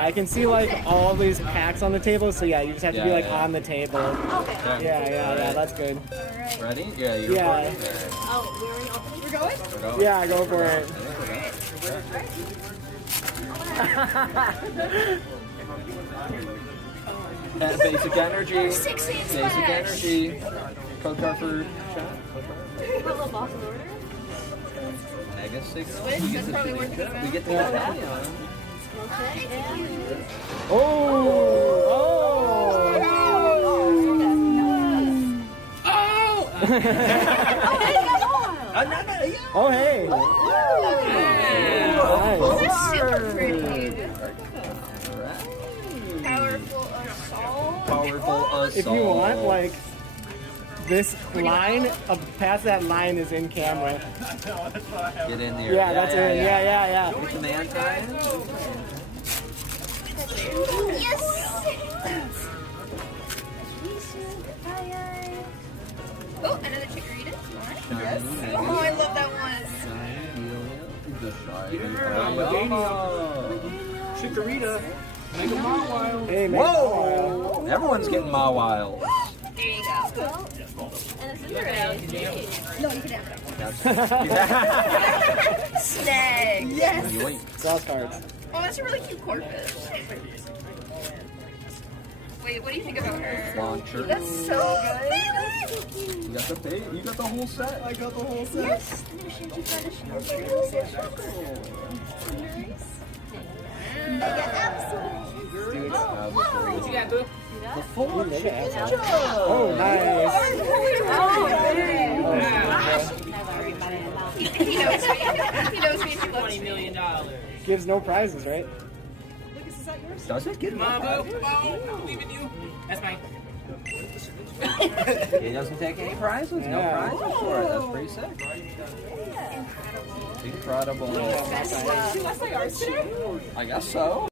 I can see like all these packs on the table, so yeah, you just have to be like on the table. Okay. Yeah, that's good. Alright. Ready? Yeah, you're Yeah. Oh, we're going? We're going. Yeah, go for it. And basic energy. 16 Basic splash. energy. Code card for shot. Put a little box in order. Mega 6. Switch, that's probably worth it. We get the medallion. Oh! Oh, hey! Oh, Nice. that's super pretty. Powerful assault. Powerful assault. If you want, like, this line, past that line is in camera. Get in there. Yeah, that's it. Yeah. Get the man time. Yes! Oh, another Chikorita. Yes. Oh, I love that one. The shiny. Chikorita. Mega Mawile. Hey, man. Whoa! Everyone's getting Mawile. There you go. And a Cinderella. No, you can have it. Snag. Yes. Yoink. Sauce cards. Oh, that's a really cute corpus. Wait, what do you think about her? Launcher. That's so good. You got the bait. You got the whole set. I got the whole set. Yes. What you got, boo? The full Oh, nice. He knows me. He knows me. He loves $20 me. million. Gives no prizes, right? Does it get Come on, boo. Come on. I believe in you. That's mine. He doesn't take any prizes. No Yeah. prizes for it. That's pretty sick. Incredible. Best stuff. I guess so.